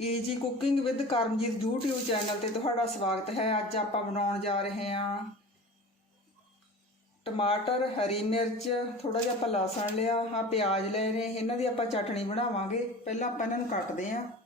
Easy cooking with Karamjit YouTube channel ਤੇ ਤੁਹਾਡਾ ਸਵਾਗਤ ਹੈ। ਅੱਜ ਆਪਾਂ ਬਣਾਉਣ ਜਾ ਰਹੇ ਹਾਂ ਟਮਾਟਰ, ਹਰੀ ਮਿਰਚ ਥੋੜਾ ਜਿਹਾ ਆਪਾਂ ਲਸਣ ਲਿਆ ਹਾਂ ਪਿਆਜ਼ ਲੈ ਰਹੇ ਇਹਨਾਂ ਦੀ ਆਪਾਂ ਚਟਣੀ ਬਣਾਵਾਂਗੇ। ਪਹਿਲਾਂ ਆਪਾਂ ਇਹਨਾਂ ਨੂੰ ਕੱਟਦੇ ਹਾਂ।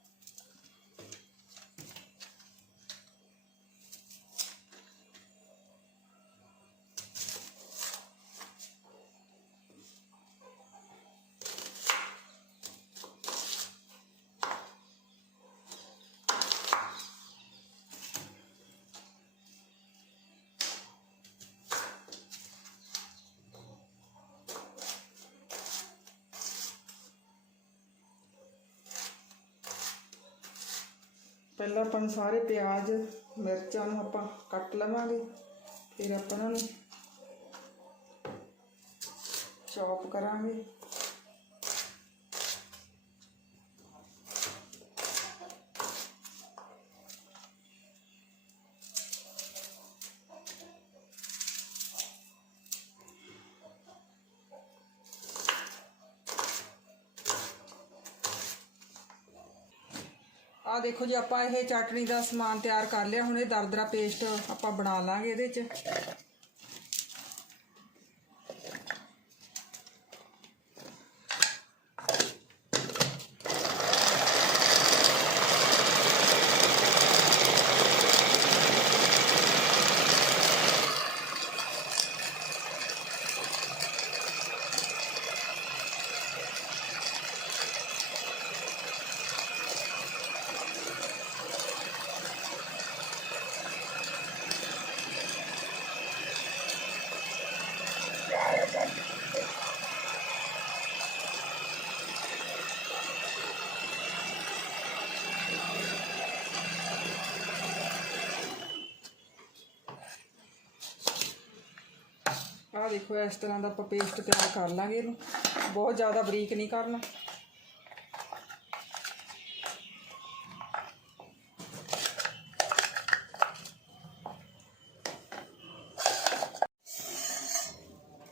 ਪਹਿਲਾਂ ਆਪਾਂ ਨੂੰ ਸਾਰੇ ਪਿਆਜ਼, ਮਿਰਚਾਂ ਨੂੰ ਆਪਾਂ ਕੱਟ ਲਵਾਂਗੇ, ਫਿਰ ਆਪਾਂ ਨੂੰ ਚੌਪ ਕਰਾਂਗੇ। ਆ ਦੇਖੋ ਜੀ, ਆਪਾਂ ਇਹ ਚਟਨੀ ਦਾ ਸਮਾਨ ਤਿਆਰ ਕਰ ਲਿਆ। ਹੁਣ ਇਹ ਦਰਦਰਾ ਪੇਸਟ ਆਪਾਂ ਬਣਾ ਲਾਂਗੇ ਇਹਦੇ 'ਚ। ਆਹ ਦੇਖੋ, ਇਸ ਤਰ੍ਹਾਂ ਦਾ ਆਪਾਂ ਪੇਸਟ ਤਿਆਰ ਕਰ ਲਾਂਗੇ ਇਹਨੂੰ। ਬਹੁਤ ਜ਼ਿਆਦਾ ਬਰੀਕ ਨਹੀਂ ਕਰਨਾ।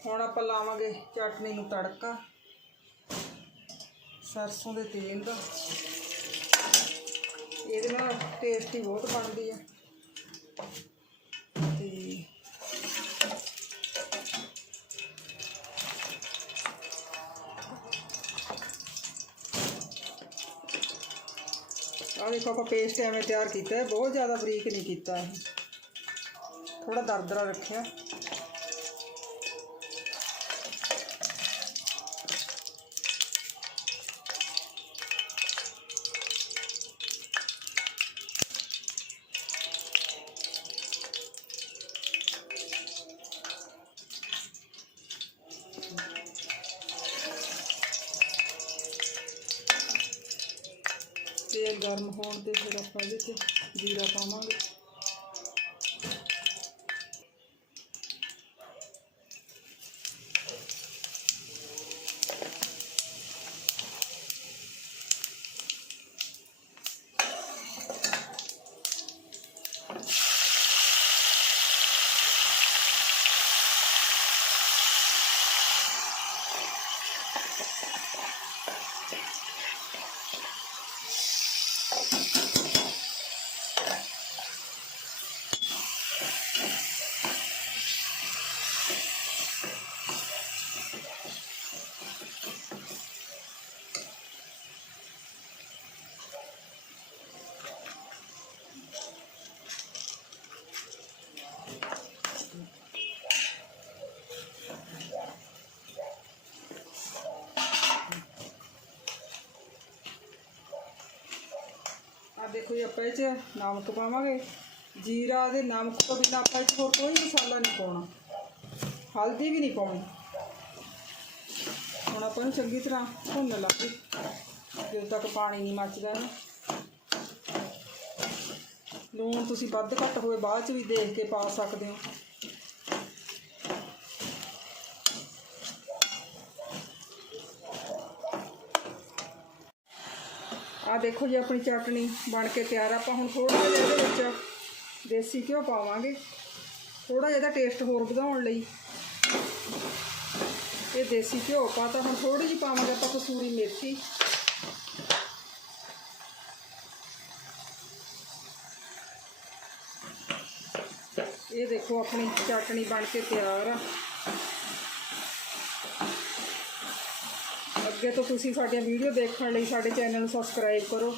ਹੁਣ ਆਪਾਂ ਲਾਵਾਂਗੇ ਚਟਨੀ ਨੂੰ ਤੜਕਾ, ਸਰਸੋਂ ਦੇ ਤੇਲ ਦਾ। ਇਹਦੇ ਨਾਲ ਟੇਸਟੀ ਬਹੁਤ ਬਣਦੀ ਆ ਤੇ ਆਹ ਦੇਖੋ ਆਪਾਂ ਪੇਸਟ ਐਵੇਂ ਤਿਆਰ ਕੀਤਾ ਹੈ, ਬਹੁਤ ਜ਼ਿਆਦਾ ਬਰੀਕ ਨਹੀਂ ਕੀਤਾ ਇਹ। ਥੋੜਾ ਦਰਦਰਾ ਰੱਖਿਆ। ਗਰਮ ਹੋਣ ਤੇ ਫਿਰ ਆਪਾਂ ਇਹਦੇ 'ਚ ਜੀਰਾ ਪਾਵਾਂਗੇ ਆ ਦੇਖੋ ਜੀ ਆਪਾਂ ਇਹ 'ਚ ਨਮਕ ਪਾਵਾਂਗੇ। ਜੀਰਾ ਦੇ ਨਮਕ ਤੋਂ ਬਿਨਾਂ ਆਪਾਂ ਇਹ 'ਚ ਹੋਰ ਕੋਈ ਮਸਾਲਾ ਨਹੀਂ ਪਾਉਣਾ। ਹਲਦੀ ਵੀ ਨਹੀਂ ਪਾਉਣੀ। ਹੁਣ ਆਪਾਂ ਨੂੰ ਚੰਗੀ ਤਰ੍ਹਾਂ ਭੁੰਨ ਲਾਂਗੇ ਜਦੋਂ ਤੱਕ ਪਾਣੀ ਨਹੀਂ ਮੱਚਦਾ ਨਾ ਲੂਣ ਤੁਸੀਂ ਵੱਧ ਘੱਟ ਹੋਵੇ ਬਾਅਦ 'ਚ ਵੀ ਦੇਖ ਕੇ ਪਾ ਸਕਦੇ ਹੋ। ਆ ਦੇਖੋ ਜੀ ਆਪਣੀ ਚਟਣੀ ਬਣ ਕੇ ਤਿਆਰ ਆਪਾਂ ਹੁਣ ਥੋੜਾ ਜਿਹਾ ਇਹਦੇ ਵਿੱਚ ਦੇਸੀ ਘਿਓ ਪਾਵਾਂਗੇ। ਥੋੜਾ ਜਿਹਾ ਟੇਸਟ ਹੋਰ ਵਧਾਉਣ ਲਈ। ਇਹ ਦੇਸੀ ਘਿਓ ਪਾਤਾ ਹੁਣ ਥੋੜੀ ਜਿਹੀ ਪਾਵਾਂਗੇ, ਆਪਾਂ ਕਸੂਰੀ ਮੇਥੀ। ਇਹ ਦੇਖੋ ਆਪਣੀ ਚਟਣੀ ਬਣ ਕੇ ਤਿਆਰ ਆ। ਅੱਗੇ ਤੋਂ ਤੁਸੀਂ ਸਾਡੀਆਂ ਵੀਡੀਓ ਦੇਖਣ ਲਈ ਸਾਡੇ ਚੈਨਲ ਨੂੰ ਸਬਸਕ੍ਰਾਈਬ ਕਰੋ।